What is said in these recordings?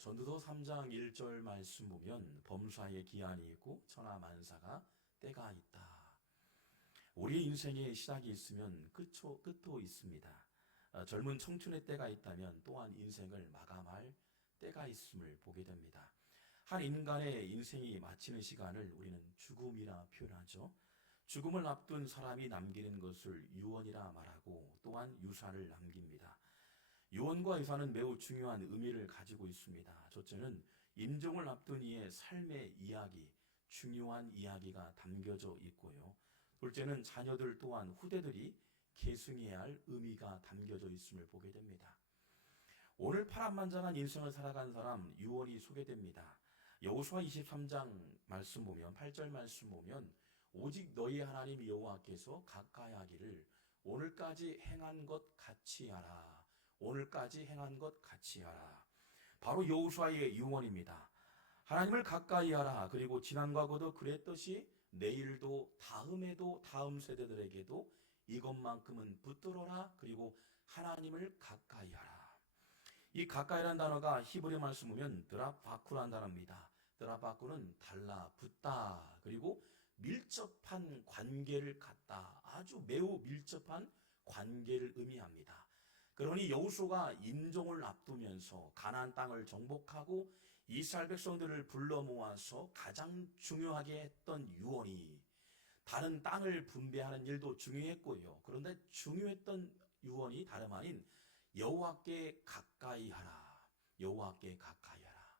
전도서 3장 1절 말씀 보면 범사에 기한이 있고 천하만사가 때가 있다. 우리 인생에 시작이 있으면 끝도 있습니다. 젊은 청춘의 때가 있다면 또한 인생을 마감할 때가 있음을 보게 됩니다. 한 인간의 인생이 마치는 시간을 우리는 죽음이라 표현하죠. 죽음을 앞둔 사람이 남기는 것을 유언이라 말하고 또한 유산을 남깁니다. 유언과 유산은 매우 중요한 의미를 가지고 있습니다. 첫째는 임종을 앞둔 이의 삶의 이야기, 중요한 이야기가 담겨져 있고요. 둘째는 자녀들 또한 후대들이 계승해야 할 의미가 담겨져 있음을 보게 됩니다. 오늘 파란만장한 인생을 살아간 사람 유언이 소개됩니다. 여호수아 23장 말씀 보면 8절 말씀 보면 오직 너희 하나님 여호와께서 가까이 하기를 오늘까지 행한 것 같이 하라. 오늘까지 행한 것 같이 하라. 바로 여호수아의 유언입니다. 하나님을 가까이 하라. 그리고 지난 과거도 그랬듯이 내일도 다음에도 다음 세대들에게도 이것만큼은 붙들어라. 그리고 하나님을 가까이 하라. 이 가까이라는 단어가 히브리 말씀 보면 드라바쿠라는 단어입니다. 드라바쿠는 달라붙다. 그리고 밀접한 관계를 갖다. 아주 매우 밀접한 관계를 의미합니다. 그러니 여호수아가 임종을 앞두면서 가나안 땅을 정복하고 이스라엘 백성들을 불러 모아서 가장 중요하게 했던 유언이 다른 땅을 분배하는 일도 중요했고요. 그런데 중요했던 유언이 다름 아닌 여호와께 가까이 하라. 여호와께 가까이 하라.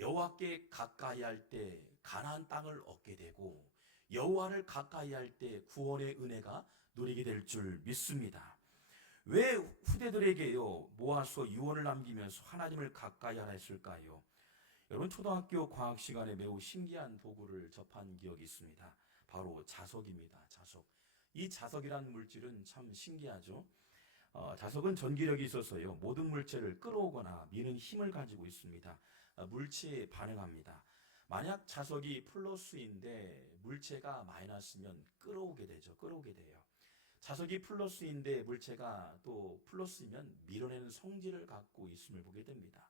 여호와께 가까이 할 때 가나안 땅을 얻게 되고 여호와를 가까이 할 때 구원의 은혜가 누리게 될 줄 믿습니다. 왜 후대들에게요 모아서 유언을 남기면서 하나님을 가까이 하라 했을까요? 여러분 초등학교 과학 시간에 매우 신기한 도구를 접한 기억이 있습니다. 바로 자석입니다. 자석. 이 자석이란 물질은 참 신기하죠. 자석은 전기력이 있어서요 모든 물체를 끌어오거나 미는 힘을 가지고 있습니다. 물체에 반응합니다. 만약 자석이 플러스인데 물체가 마이너스면 끌어오게 되죠. 끌어오게 돼요. 자석이 플러스인데 물체가 또 플러스이면 밀어내는 성질을 갖고 있음을 보게 됩니다.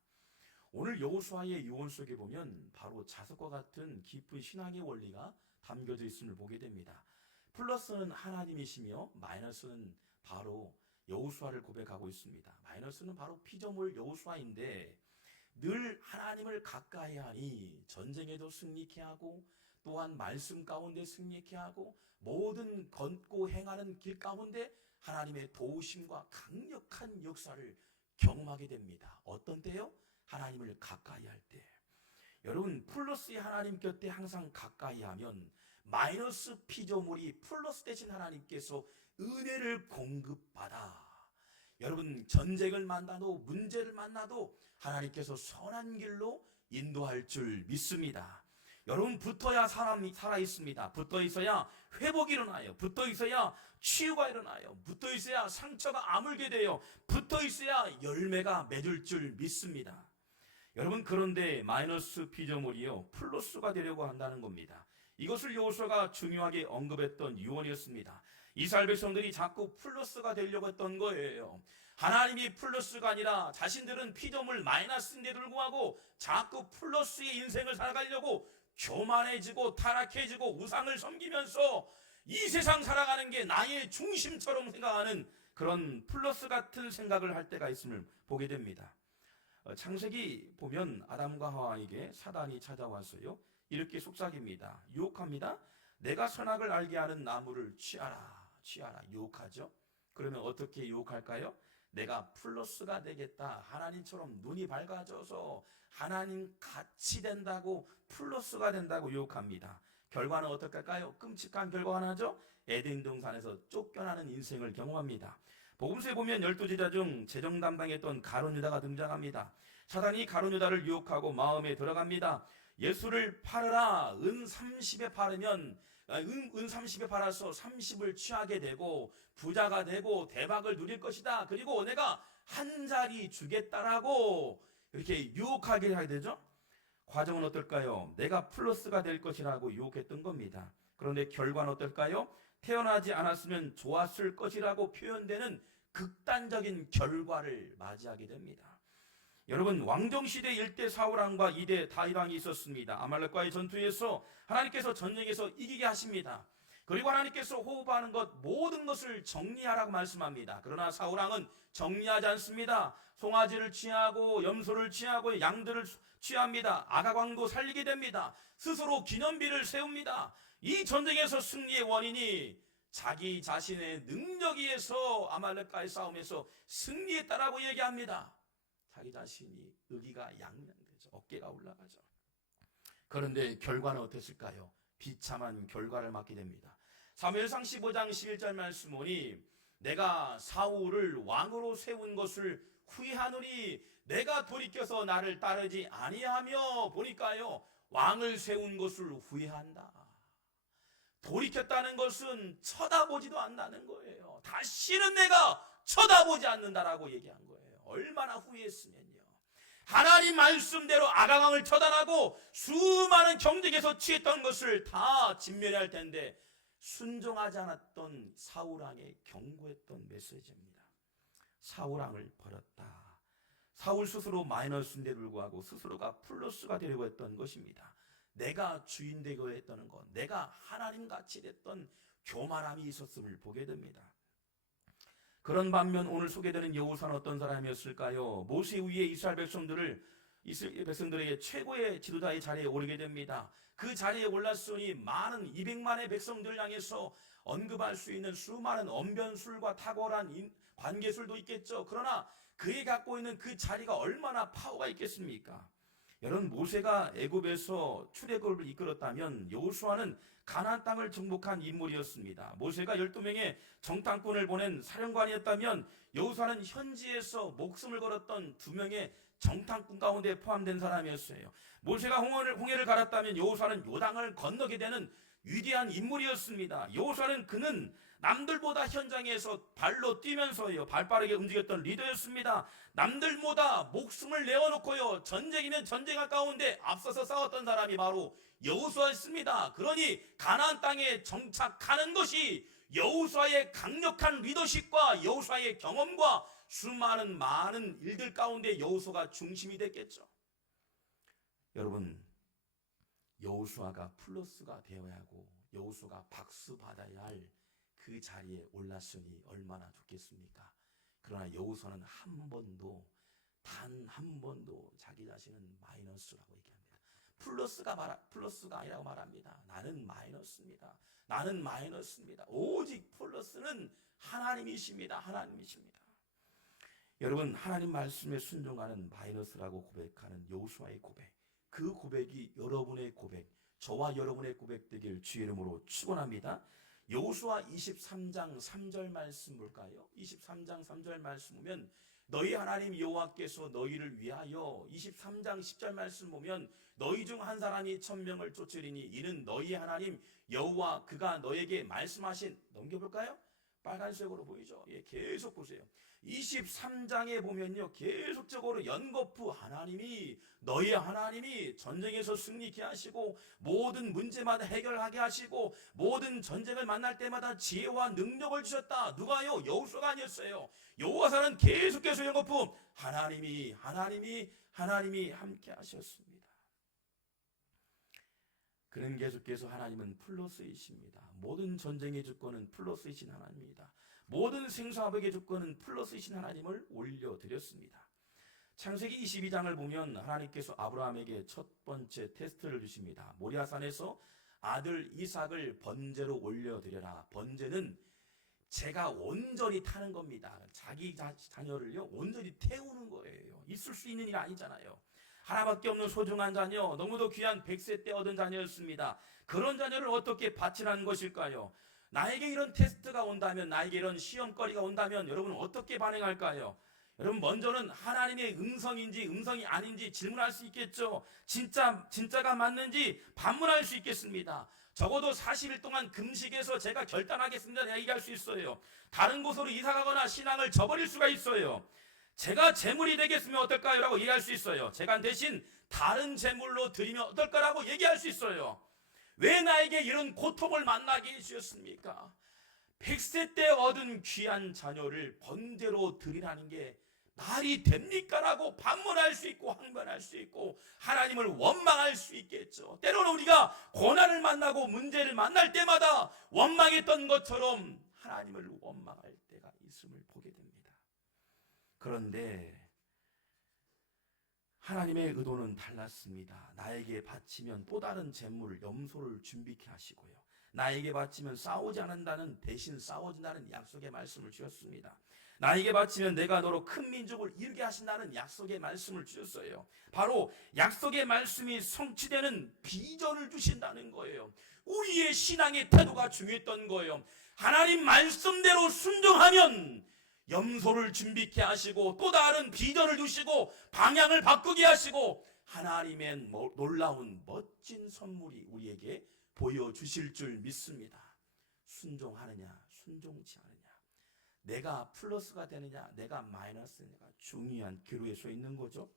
오늘 여호수아의 유언 속에 보면 바로 자석과 같은 깊은 신학의 원리가 담겨져 있음을 보게 됩니다. 플러스는 하나님이시며 마이너스는 바로 여호수아를 고백하고 있습니다. 마이너스는 바로 피조물 여호수아인데 늘 하나님을 가까이 하니 전쟁에도 승리케 하고 또한 말씀 가운데 승리케 하고 모든 걷고 행하는 길 가운데 하나님의 도우심과 강력한 역사를 경험하게 됩니다. 어떤 때요? 하나님을 가까이 할 때. 여러분 플러스의 하나님 곁에 항상 가까이 하면 마이너스 피조물이 플러스 대신 하나님께서 은혜를 공급받아 여러분 전쟁을 만나도 문제를 만나도 하나님께서 선한 길로 인도할 줄 믿습니다. 여러분 붙어야 사람이 살아있습니다. 붙어 있어야 회복이 일어나요. 붙어 있어야 치유가 일어나요. 붙어 있어야 상처가 아물게 돼요. 붙어 있어야 열매가 맺을 줄 믿습니다. 여러분 그런데 마이너스 피조물이요 플러스가 되려고 한다는 겁니다. 이것을 여호수아가 중요하게 언급했던 유언이었습니다. 이스라엘 백성들이 자꾸 플러스가 되려고 했던 거예요. 하나님이 플러스가 아니라 자신들은 피조물 마이너스인데도 불구하고 자꾸 플러스의 인생을 살아가려고 교만해지고 타락해지고 우상을 섬기면서 이 세상 살아가는 게 나의 중심처럼 생각하는 그런 플러스 같은 생각을 할 때가 있음을 보게 됩니다. 창세기 보면 아담과 하와에게 사단이 찾아왔어요. 이렇게 속삭입니다. 유혹합니다. 내가 선악을 알게 하는 나무를 취하라. 취하라. 유혹하죠. 그러면 어떻게 유혹할까요? 내가 플러스가 되겠다. 하나님처럼 눈이 밝아져서 하나님 같이 된다고 플러스가 된다고 유혹합니다. 결과는 어떻게 할까요? 끔찍한 결과가 나죠. 에덴 동산에서 쫓겨나는 인생을 경험합니다. 복음서에 보면 12제자 중 재정 담당했던 가룟 유다가 등장합니다. 사단이 가룟 유다를 유혹하고 마음에 들어갑니다. 예수를 팔아라. 은 30에 팔으면 은 30에 팔아서 30을 취하게 되고 부자가 되고 대박을 누릴 것이다. 그리고 내가 한 자리 주겠다라고 이렇게 유혹하게 하게 되죠. 과정은 어떨까요? 내가 플러스가 될 것이라고 유혹했던 겁니다. 그런데 결과는 어떨까요? 태어나지 않았으면 좋았을 것이라고 표현되는 극단적인 결과를 맞이하게 됩니다. 여러분, 왕정시대 1대 사울왕과 2대 다윗왕이 있었습니다. 아말렉과의 전투에서 하나님께서 전쟁에서 이기게 하십니다. 그리고 하나님께서 호흡하는 것 모든 것을 정리하라고 말씀합니다. 그러나 사울왕은 정리하지 않습니다. 송아지를 취하고 염소를 취하고 양들을 취합니다. 아가광도 살리게 됩니다. 스스로 기념비를 세웁니다. 이 전쟁에서 승리의 원인이 자기 자신의 능력에 의해서 아말렉과의 싸움에서 승리했다라고 얘기합니다. 자기 자신이 의기가 양양되죠. 어깨가 올라가죠. 그런데 결과는 어땠을까요? 비참한 결과를 맞게 됩니다. 사무엘상 15장 11절 말씀 보니 내가 사울을 왕으로 세운 것을 후회하노니 내가 돌이켜서 나를 따르지 아니하며 보니까요, 왕을 세운 것을 후회한다. 돌이켰다는 것은 쳐다보지도 않는다는 거예요. 다시는 내가 쳐다보지 않는다라고 얘기한 거예요. 얼마나 후회했으면요. 하나님 말씀대로 아가강을 처단하고 수많은 경쟁에서 취했던 것을 다 진멸해야 할 텐데 순종하지 않았던 사울왕의 경고했던 메시지입니다. 사울왕을 버렸다. 사울 스스로 마이너스인데 불구하고 스스로가 플러스가 되려고 했던 것입니다. 내가 주인 되고 했던 것, 내가 하나님같이 됐던 교만함이 있었음을 보게 됩니다. 그런 반면 오늘 소개되는 여호수아는 어떤 사람이었을까요? 모세 위에 이스라엘 백성들에게 최고의 지도자의 자리에 오르게 됩니다. 그 자리에 올랐으니 많은 200만의 백성들을 향해서 언급할 수 있는 수많은 언변술과 탁월한 관계술도 있겠죠. 그러나 그에 갖고 있는 그 자리가 얼마나 파워가 있겠습니까? 여러분, 모세가 애굽에서 출애굽을 이끌었다면 여호수아는 가나안 땅을 정복한 인물이었습니다. 모세가 12명의 정탐꾼을 보낸 사령관이었다면 여호수아는 현지에서 목숨을 걸었던 2명의 정탐꾼 가운데 포함된 사람이었어요. 모세가 홍해를 갈았다면 여호수아는 요단을 건너게 되는 위대한 인물이었습니다. 여호수아는 그는 남들보다 현장에서 발로 뛰면서요, 발빠르게 움직였던 리더였습니다. 남들보다 목숨을 내어놓고요, 전쟁이면 전쟁할 가운데 앞서서 싸웠던 사람이 바로 여호수아였습니다. 그러니 가나안 땅에 정착하는 것이 여호수아의 강력한 리더십과 여호수아의 경험과 수많은 많은 일들 가운데 여호수아가 중심이 됐겠죠. 여러분, 여호수아가 플러스가 되어야 하고 여호수아가 박수 받아야 할 그 자리에 올랐으니 얼마나 좋겠습니까? 그러나 여호수아는 단 한 번도 자기 자신은 마이너스라고 얘기합니다. 플러스가 아니라고 말합니다. 나는 마이너스입니다. 나는 마이너스입니다. 오직 플러스는 하나님이십니다. 하나님이십니다. 여러분, 하나님 말씀에 순종하는 마이너스라고 고백하는 여호수아의 고백, 그 고백이 여러분의 고백, 저와 여러분의 고백 되길 주의 이름으로 축원합니다. 여호수아 23장 3절 말씀 볼까요? 23장 3절 말씀 보면 너희 하나님 여호와께서 너희를 위하여, 23장 10절 말씀 보면 너희 중 한 사람이 1000명을 쫓으리니 이는 너희 하나님 여호와 그가 너에게 말씀하신, 넘겨볼까요? 빨간색으로 보이죠? 예, 계속 보세요. 23장에 보면요, 계속적으로 연거푸 너희 하나님이 전쟁에서 승리케 하시고 모든 문제마다 해결하게 하시고 모든 전쟁을 만날 때마다 지혜와 능력을 주셨다. 누가요? 여호수아가 아니었어요. 여호와사는 계속해서 연거푸 하나님이 함께 하셨습니다. 그는 계속해서 하나님은 플러스이십니다. 모든 전쟁의 주권은 플러스이신 하나님입니다. 모든 생사화복의 주권은 플러스이신 하나님을 올려드렸습니다. 창세기 22장을 보면 하나님께서 아브라함에게 첫 번째 테스트를 주십니다. 모리아산에서 아들 이삭을 번제로 올려드려라. 번제는 제가 온전히 타는 겁니다. 자기 자녀를요, 온전히 태우는 거예요. 있을 수 있는 일 아니잖아요. 하나밖에 없는 소중한 자녀, 너무도 귀한 100세 때 얻은 자녀였습니다. 그런 자녀를 어떻게 바치라는 것일까요? 나에게 이런 테스트가 온다면, 나에게 이런 시험거리가 온다면 여러분 어떻게 반응할까요? 여러분, 먼저는 하나님의 음성인지 음성이 아닌지 질문할 수 있겠죠. 진짜가 맞는지 반문할 수 있겠습니다. 적어도 40일 동안 금식해서 제가 결단하겠습니다 얘기할 수 있어요. 다른 곳으로 이사가거나 신앙을 저버릴 수가 있어요. 제가 재물이 되겠으면 어떨까요? 라고 얘기할 수 있어요. 제가 대신 다른 재물로 드리면 어떨까라고 얘기할 수 있어요. 왜 나에게 이런 고통을 만나게 해주셨습니까? 100세 때 얻은 귀한 자녀를 번제로 드리라는 게 말이 됩니까라고 반문할 수 있고 항변할 수 있고 하나님을 원망할 수 있겠죠. 때로는 우리가 고난을 만나고 문제를 만날 때마다 원망했던 것처럼 하나님을 원망할 때가 있음을 보게 됩니다. 그런데 하나님의 의도는 달랐습니다. 나에게 바치면 또 다른 재물, 염소를 준비케 하시고요. 나에게 바치면 싸우지 않는다는, 대신 싸워준다는 약속의 말씀을 주셨습니다. 나에게 바치면 내가 너로 큰 민족을 이루게 하신다는 약속의 말씀을 주셨어요. 바로 약속의 말씀이 성취되는 비전을 주신다는 거예요. 우리의 신앙의 태도가 중요했던 거예요. 하나님 말씀대로 순종하면 염소를 준비케 하시고 또 다른 비전을 주시고 방향을 바꾸게 하시고 하나님의 놀라운 멋진 선물이 우리에게 보여주실 줄 믿습니다. 순종하느냐 순종치 않느냐, 내가 플러스가 되느냐 내가 마이너스느냐가 중요한 기로에 서 있는 거죠.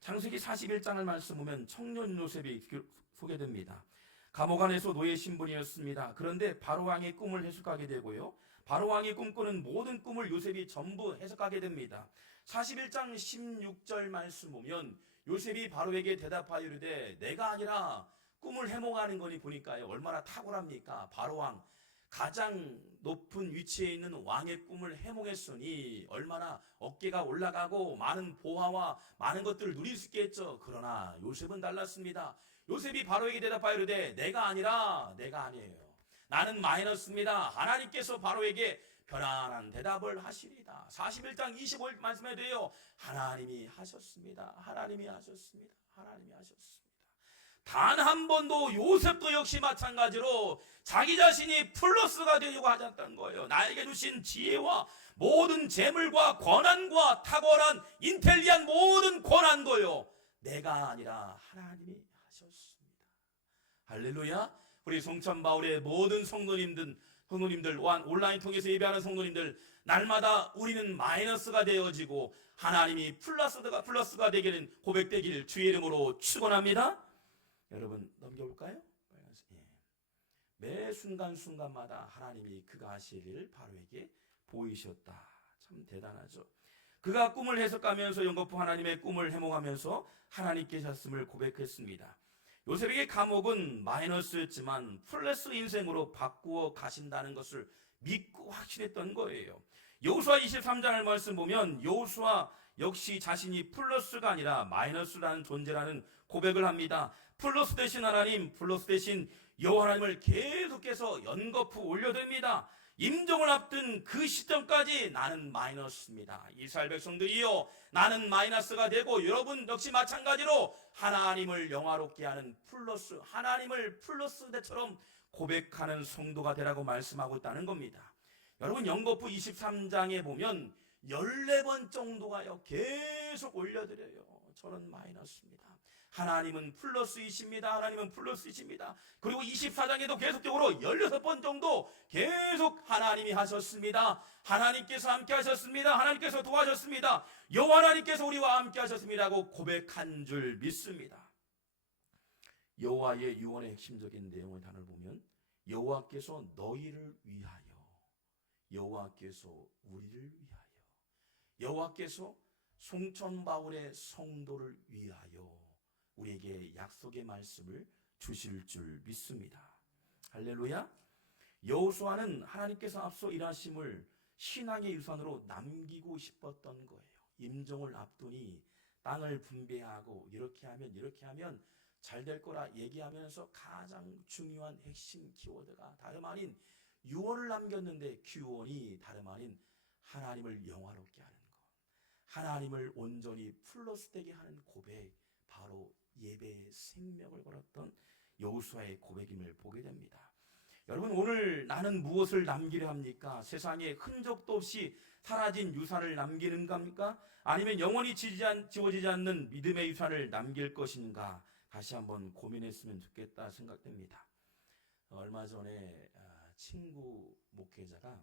창세기 41장을 말씀 보면 청년 요셉이 소개됩니다. 감옥 안에서 노예 신분이었습니다. 그런데 바로왕의 꿈을 해석하게 되고요, 바로왕이 꿈꾸는 모든 꿈을 요셉이 전부 해석하게 됩니다. 41장 16절 말씀 보면 요셉이 바로에게 대답하여 이르되 내가 아니라 꿈을 해몽하는 거니 보니까요 얼마나 탁월합니까? 바로왕, 가장 높은 위치에 있는 왕의 꿈을 해몽했으니 얼마나 어깨가 올라가고 많은 보화와 많은 것들을 누릴 수 있겠죠. 그러나 요셉은 달랐습니다. 요셉이 바로에게 대답하여 이르되 내가 아니라, 내가 아니에요, 나는 마이너스입니다. 하나님께서 바로에게 편안한 대답을 하시리다. 41장 25절 말씀에 돼요. 하나님이 하셨습니다. 하나님이 하셨습니다. 하나님이 하셨습니다. 단 한 번도 요셉도 역시 마찬가지로 자기 자신이 플러스가 되려고 하지 않았던 거예요. 나에게 주신 지혜와 모든 재물과 권한과 탁월한 인텔리한 모든 권한도요 내가 아니라 하나님이 하셨습니다. 할렐루야. 우리 송천바울의 모든 성도님들 온라인 통해서 예배하는 성도님들, 날마다 우리는 마이너스가 되어지고 하나님이 플러스가 되기는 고백되기를 주의 이름으로 축원합니다. 여러분 넘겨볼까요? 매 순간순간마다 하나님이 그가 하실 일을 바로에게 보이셨다. 참 대단하죠. 그가 꿈을 해석하면서 연거푸 하나님의 꿈을 해몽하면서 하나님께 하셨음을 고백했습니다. 요셉에게 감옥은 마이너스였지만 플러스 인생으로 바꾸어 가신다는 것을 믿고 확신했던 거예요. 여호수아 23장을 말씀 보면 여호수아 역시 자신이 플러스가 아니라 마이너스라는 존재라는 고백을 합니다. 플러스 대신 하나님, 플러스 대신 여호와 하나님을 계속해서 연거푸 올려드립니다. 임종을 앞둔 그 시점까지 나는 마이너스입니다. 이스라엘 백성들이요 나는 마이너스가 되고 여러분 역시 마찬가지로 하나님을 영화롭게 하는 플러스, 하나님을 플러스 대처럼 고백하는 성도가 되라고 말씀하고 있다는 겁니다. 여러분 연거푸 23장에 보면 14번 정도가요 계속 올려드려요. 저는 마이너스입니다. 하나님은 플러스이십니다. 하나님은 플러스이십니다. 그리고 24장에도 계속적으로 16번 정도 계속 하나님이 하셨습니다. 하나님께서 함께 하셨습니다. 하나님께서 도와줬습니다. 여호와 하나님께서 우리와 함께 하셨습니다라고 고백한 줄 믿습니다. 여호와의 유언의 핵심적인 내용의 단어를 보면 여호와께서 너희를 위하여, 여호와께서 우리를 위하여, 여호와께서 송천바울의 성도를 위하여 우리에게 약속의 말씀을 주실 줄 믿습니다. 할렐루야. 여호수아는 하나님께서 앞서 일하심을 신앙의 유산으로 남기고 싶었던 거예요. 임종을 앞두니 땅을 분배하고 이렇게 하면 잘 될 거라 얘기하면서 가장 중요한 핵심 키워드가 다름 아닌 유언을 남겼는데 큐원이 다름 아닌 하나님을 영화롭게 하는 것, 하나님을 온전히 플러스되게 하는 고백, 바로 예배의 생명을 걸었던 여호수아의 고백임을 보게 됩니다. 여러분 오늘 나는 무엇을 남기려 합니까? 세상에 흔적도 없이 사라진 유산을 남기는 겁니까? 아니면 영원히 지워지지 않는 믿음의 유산을 남길 것인가? 다시 한번 고민했으면 좋겠다 생각됩니다. 얼마 전에 친구 목회자가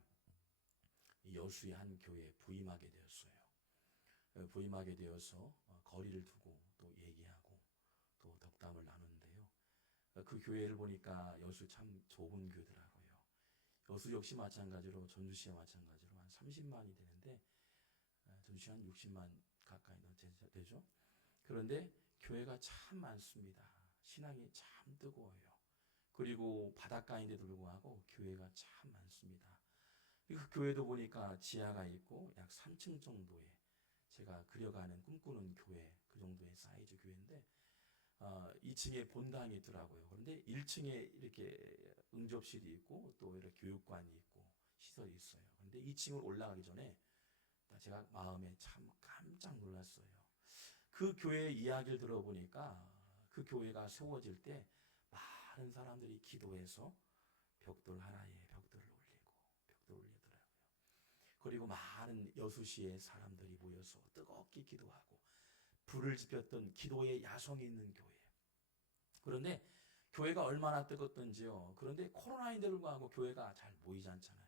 여수의 한 교회에 부임하게 되었어요. 부임하게 되어서 거리를 두고 또 얘기하고 또 덕담을 나누는데요. 그 교회를 보니까 여수 참 좁은 교회더라고요. 여수 역시 마찬가지로 전주시와 마찬가지로 한 30만이 되는데 전시 한 60만 가까이 되죠. 그런데 교회가 참 많습니다. 신앙이 참 뜨거워요. 그리고 바닷가인데도 불구하고 교회가 참 많습니다. 그 교회도 보니까 지하가 있고 약 3층 정도의 제가 그려가는 꿈꾸는 교회, 그 정도의 사이즈 교회인데 2층에 본당이 있더라고요. 그런데 1층에 이렇게 응접실이 있고 또 이렇게 교육관이 있고 시설이 있어요. 그런데 2층으로 올라가기 전에 제가 마음에 참 깜짝 놀랐어요. 그 교회 이야기를 들어보니까 그 교회가 세워질 때 많은 사람들이 기도해서 벽돌 하나에 벽돌을 올리더라고요. 그리고 많은 여수시의 사람들이 모여서 뜨겁게 기도하고 불을 지폈던 기도의 야성이 있는 교회. 그런데 교회가 얼마나 뜨겁던지요. 그런데 코로나인데도 불구하고 교회가 잘 모이지 않잖아요.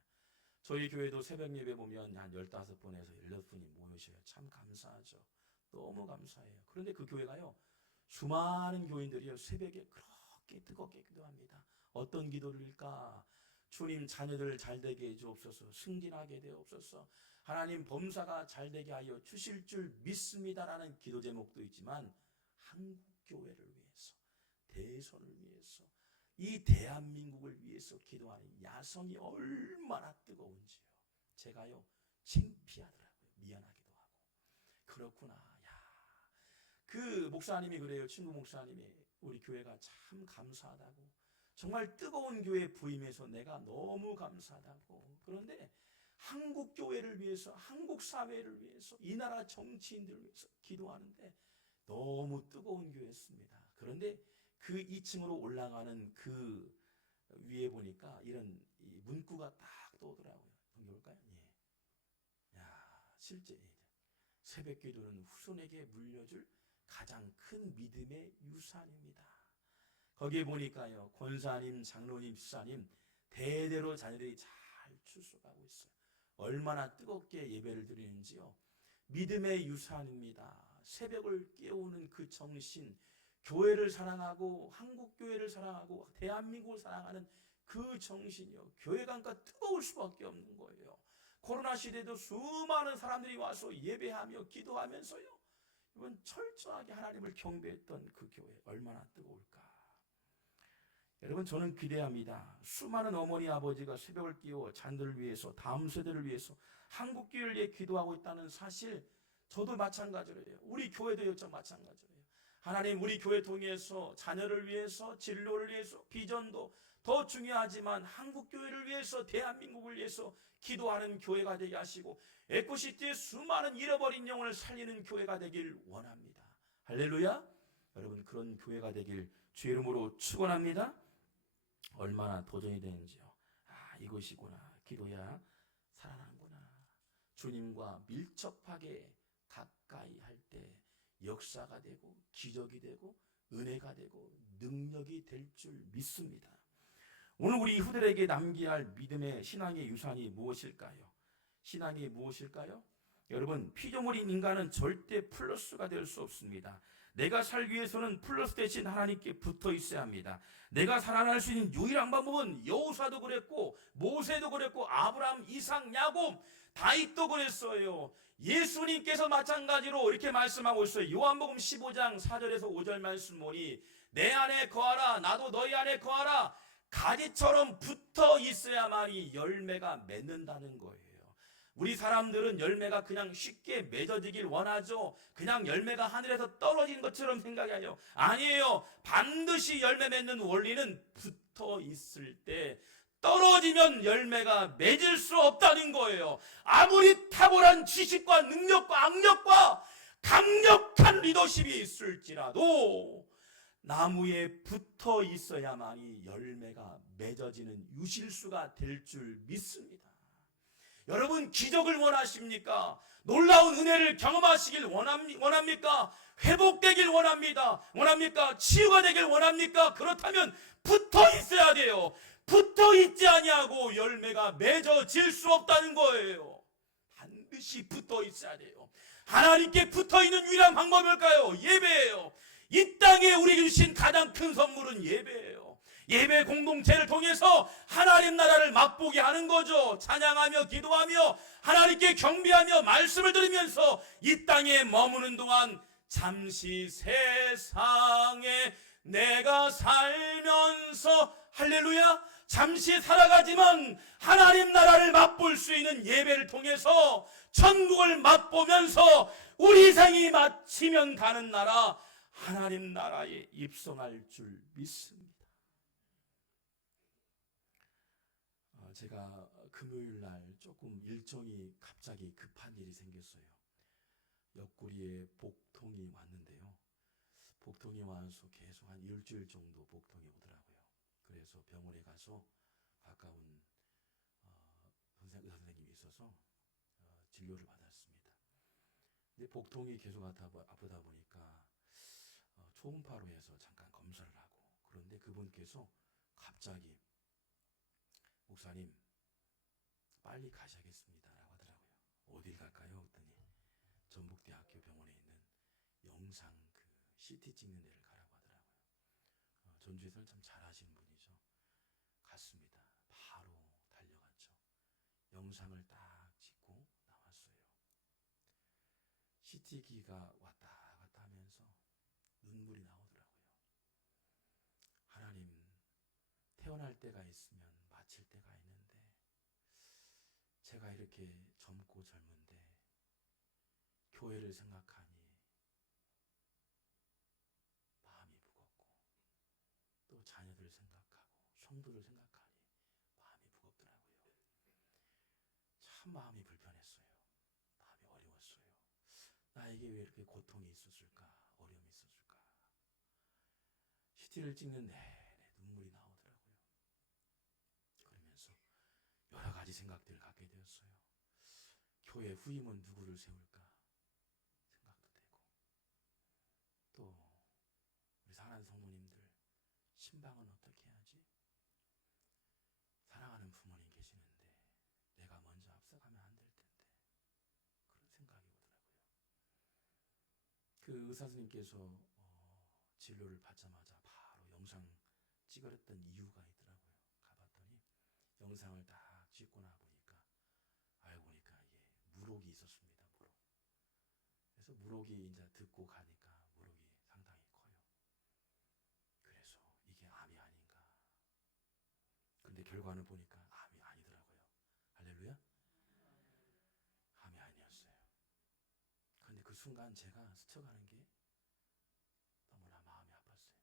저희 교회도 새벽 예배 보면 한 15분에서 16분이 모여셔요. 참 감사하죠. 너무 감사해요. 그런데 그 교회가요, 수많은 교인들이요, 새벽에 그렇게 뜨겁게 기도합니다. 어떤 기도를일까? 주님, 자녀들 잘되게 해주옵소서. 승진하게 되옵소서. 하나님, 범사가 잘되게 하여 주실 줄 믿습니다라는 기도 제목도 있지만 한국 교회를 위해서, 대선을 위해서, 이 대한민국을 위해서 기도하는 야성이 얼마나 뜨거운지요. 제가요, 창피하더라고요. 미안하기도 하고. 그렇구나. 야, 그 목사님이 그래요. 친구 목사님이 우리 교회가 참 감사하다고. 정말 뜨거운 교회 부임해서 내가 너무 감사하다고. 그런데 한국 교회를 위해서, 한국 사회를 위해서, 이 나라 정치인들을 위해서 기도하는데 너무 뜨거운 교회였습니다. 그런데 그 2층으로 올라가는 그 위에 보니까 이런 문구가 딱 떠오더라고요. 넘겨볼까요? 예. 야, 실제 새벽 기도는 후손에게 물려줄 가장 큰 믿음의 유산입니다. 거기에 보니까요, 권사님, 장로님, 집사님 대대로 자녀들이 잘 출석하고 있어요. 얼마나 뜨겁게 예배를 드리는지요. 믿음의 유산입니다. 새벽을 깨우는 그 정신, 교회를 사랑하고 한국 교회를 사랑하고 대한민국을 사랑하는 그 정신이요. 교회가 그러니까 뜨거울 수밖에 없는 거예요. 코로나 시대에도 수많은 사람들이 와서 예배하며 기도하면서요, 이번 철저하게 하나님을 경배했던 그 교회 얼마나 뜨거울까. 여러분, 저는 기대합니다. 수많은 어머니 아버지가 새벽을 깨워 자녀들을 위해서, 다음 세대를 위해서 한국 교회를 위해 기도하고 있다는 사실, 저도 마찬가지로 해요. 우리 교회도 역시 마찬가지로 해요. 하나님, 우리 교회 통해서 자녀를 위해서, 진로를 위해서, 비전도 더 중요하지만 한국 교회를 위해서, 대한민국을 위해서 기도하는 교회가 되게 하시고 에코시티의 수많은 잃어버린 영혼을 살리는 교회가 되길 원합니다. 할렐루야. 여러분, 그런 교회가 되길 주의 이름으로 축원합니다. 얼마나 도전이 되는지요. 아, 이것이구나. 기도야 살아나는구나. 주님과 밀접하게 가까이 할 때 역사가 되고 기적이 되고 은혜가 되고 능력이 될 줄 믿습니다. 오늘 우리 이후들에게 남겨야 할 믿음의 신앙의 유산이 무엇일까요? 신앙이 무엇일까요? 여러분, 피조물인 인간은 절대 플러스가 될 수 없습니다. 내가 살기 위해서는 플러스 대신 하나님께 붙어 있어야 합니다. 내가 살아날 수 있는 유일한 방법은 여호수아도 그랬고 모세도 그랬고 아브라함, 이삭, 야곱, 다윗도 그랬어요. 예수님께서 마찬가지로 이렇게 말씀하고 있어요. 요한복음 15장 4절에서 5절 말씀 보니 내 안에 거하라 나도 너희 안에 거하라. 가지처럼 붙어 있어야만이 열매가 맺는다는 거예요. 우리 사람들은 열매가 그냥 쉽게 맺어지길 원하죠. 그냥 열매가 하늘에서 떨어지는 것처럼 생각해요. 아니에요. 반드시 열매 맺는 원리는 붙어 있을 때, 떨어지면 열매가 맺을 수 없다는 거예요. 아무리 탁월한 지식과 능력과 악력과 강력한 리더십이 있을지라도 나무에 붙어 있어야만이 열매가 맺어지는 유실수가 될 줄 믿습니다. 여러분, 기적을 원하십니까? 놀라운 은혜를 경험하시길 원합니까? 회복되길 원합니까? 치유가 되길 원합니까? 그렇다면 붙어 있어야 돼요. 붙어 있지 아니하고 열매가 맺어질 수 없다는 거예요. 반드시 붙어 있어야 돼요. 하나님께 붙어 있는 유일한 방법이 뭘까요? 예배예요. 이 땅에 우리에게 주신 가장 큰 선물은 예배예요. 예배 공동체를 통해서 하나님 나라를 맛보게 하는 거죠. 찬양하며 기도하며 하나님께 경배하며 말씀을 들으면서 이 땅에 머무는 동안 잠시 세상에 내가 살면서 할렐루야 잠시 살아가지만 하나님 나라를 맛볼 수 있는 예배를 통해서 천국을 맛보면서 우리 생이 마치면 가는 나라 하나님 나라에 입성할 줄 믿습니다. 제가 금요일 날 조금 일정이 갑자기 급한 일이 생겼어요. 옆구리에 복통이 왔는데요. 복통이 와서 계속 한 일주일 정도 복통이 오더라고요. 그래서 병원에 가서 가까운 의사 선생님이 있어서 진료를 받았습니다. 근데 복통이 계속 아프다 보니까 초음파로 해서 잠깐 검사를 하고 그런데 그분께서 갑자기 목사님 빨리 가셔야겠습니다 라고 하더라고요. 어딜 갈까요? 했더니 전북대학교 병원에 있는 영상 CT 찍는 데를 가라고 하더라고요. 전주에서는 참 잘하시는 분이죠. 갔습니다. 바로 달려갔죠. 영상을 딱 찍고 나왔어요. CT기가 왔다 갔다 하면서 눈물이 나오더라고요. 하나님, 태어날 때가 있으면 마칠 때가 있는데 제가 이렇게 젊고 젊은데 교회를 생각하니 마음이 무겁고 또 자녀들을 생각하고 성도를 생각하니 마음이 무겁더라고요. 참 마음이 불편했어요. 마음이 어려웠어요. 나에게 왜 이렇게 고통이 있었을까? 어려움이 있었을까? CT를 찍는 내내 눈물이 나오더라고요. 그러면서 여러 가지 생각들을 갖게 되었어요. 교회 후임은 누구를 세울까? 생각도 되고 또 우리 사랑하는 성도님들 신방은 어떻게 해야지? 사랑하는 부모님 계시는데 내가 먼저 앞서가면 안 될 텐데 그런 생각이 오더라고요. 그 의사 선생님께서 진료를 받자마자 바로 영상 찍으랬던 이유가 있더라고요. 가봤더니 영상을 딱 찍고 나보니까 알고 보니까 이게 물혹이 있었습니다. 그래서 물혹이 이제 듣고 가니까 물혹이 상당히 커요. 그래서 이게 암이 아닌가. 근데 결과는 보니까 암이 아니더라고요. 할렐루야? 암이 아니었어요. 근데 그 순간 제가 스쳐가는 게 너무나 마음이 아팠어요.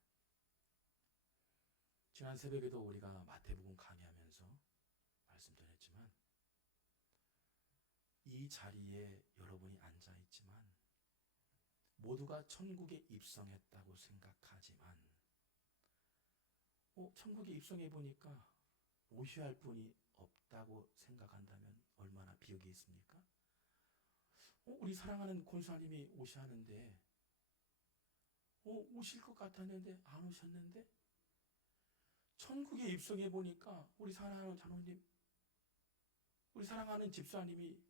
지난 새벽에도 우리가 마태복음 강의하면서 말씀드렸지만 이 자리에 여러분이 앉아있지만 모두가 천국에 입성했다고 생각하지만 천국에 입성해보니까 오셔야 할 분이 없다고 생각한다면 얼마나 비역이 있습니까? 우리 사랑하는 권사님이 오셔야 하는데 오실 것 같았는데 안 오셨는데 천국에 입성해보니까 우리 사랑하는 장로님 우리 사랑하는 집사님이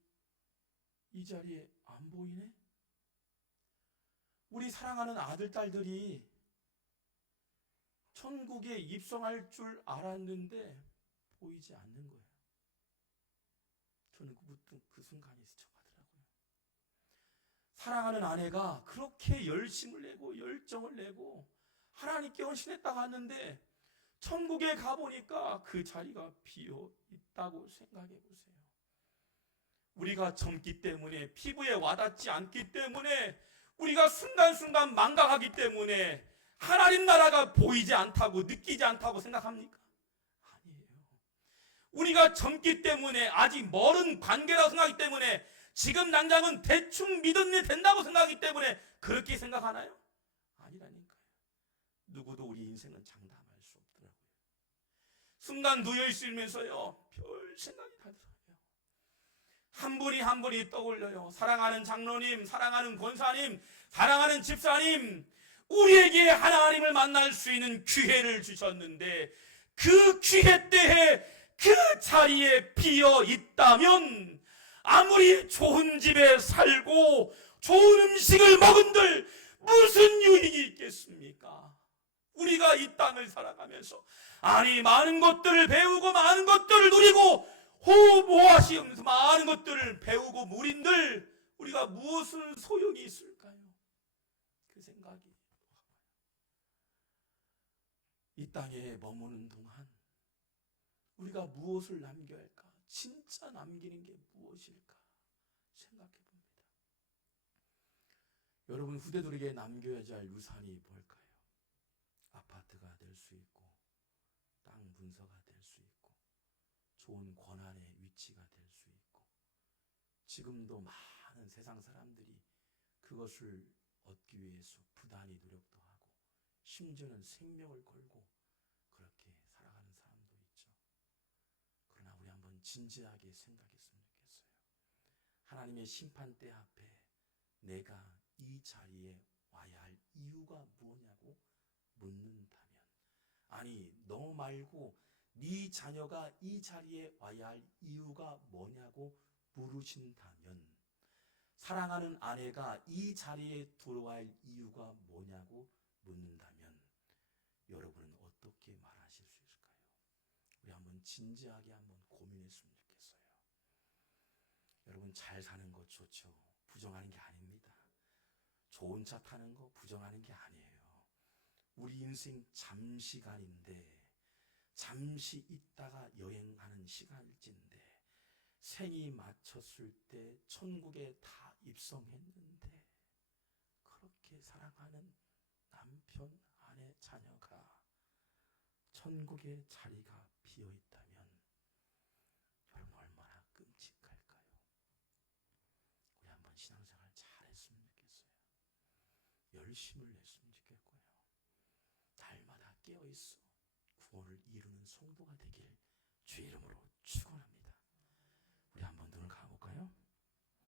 이 자리에 안 보이네? 우리 사랑하는 아들, 딸들이 천국에 입성할 줄 알았는데 보이지 않는 거예요. 저는 그 순간이 스쳐가더라고요. 사랑하는 아내가 그렇게 열심을 내고 열정을 내고 하나님께 헌신했다고 하는데 천국에 가보니까 그 자리가 비어 있다고 생각해 보세요. 우리가 젊기 때문에 피부에 와닿지 않기 때문에 우리가 순간순간 망각하기 때문에 하나님 나라가 보이지 않다고 느끼지 않다고 생각합니까? 아니에요. 우리가 젊기 때문에 아직 멀은 관계라고 생각하기 때문에 지금 당장은 대충 믿으면 된다고 생각하기 때문에 그렇게 생각하나요? 아니라니까요. 누구도 우리 인생은 장담할 수 없더라고요. 순간 누워있으면서요 별 생각이 나더라고요. 한 분이 한 분이 떠올려요. 사랑하는 장로님, 사랑하는 권사님, 사랑하는 집사님, 우리에게 하나님을 만날 수 있는 기회를 주셨는데 그 기회 때에 그 자리에 비어 있다면 아무리 좋은 집에 살고 좋은 음식을 먹은들 무슨 유익이 있겠습니까? 우리가 이 땅을 살아가면서 아니 많은 것들을 배우고 많은 것들을 누리고 호모하시 없면서 많은 것들을 배우고 누린들 우리가 무엇은 소용이 있을까요? 그 생각이 이 땅에 머무는 동안 우리가 무엇을 남겨야 할까? 진짜 남기는 게 무엇일까? 생각해 봅니다. 여러분 후대들에게 남겨야 할 유산이 뭘까요? 아파트가 될 수 있고 땅 문서가 될 수 있고 좋은 권한의 위치가 될 수 있고 지금도 많은 세상 사람들이 그것을 얻기 위해서 부단히 노력도 하고 심지어는 생명을 걸고 그렇게 살아가는 사람도 있죠. 그러나 우리 한번 진지하게 생각했으면 좋겠어요. 하나님의 심판대 앞에 내가 이 자리에 와야 할 이유가 뭐냐고 묻는다면 아니 너 말고 네 자녀가 이 자리에 와야 할 이유가 뭐냐고 물으신다면 사랑하는 아내가 이 자리에 들어와야 할 이유가 뭐냐고 묻는다면 여러분은 어떻게 말하실 수 있을까요? 우리 한번 진지하게 한번 고민했으면 좋겠어요. 여러분 잘 사는 거 좋죠. 부정하는 게 아닙니다. 좋은 차 타는 거 부정하는 게 아니에요. 우리 인생 잠시간인데 잠시 있다가 여행하는 시간일진데 생이 마쳤을 때 천국에 다 입성했는데 그렇게 사랑하는 남편, 아내, 자녀가 천국의 자리가 비어있다면 여러분 얼마나 끔찍할까요? 우리 한번 신앙생활 잘했으면 좋겠어요. 열심을 냈으면 좋겠고요. 날마다 깨어있어 구원을 이루는 성도가 되길 주의 이름으로 축원합니다.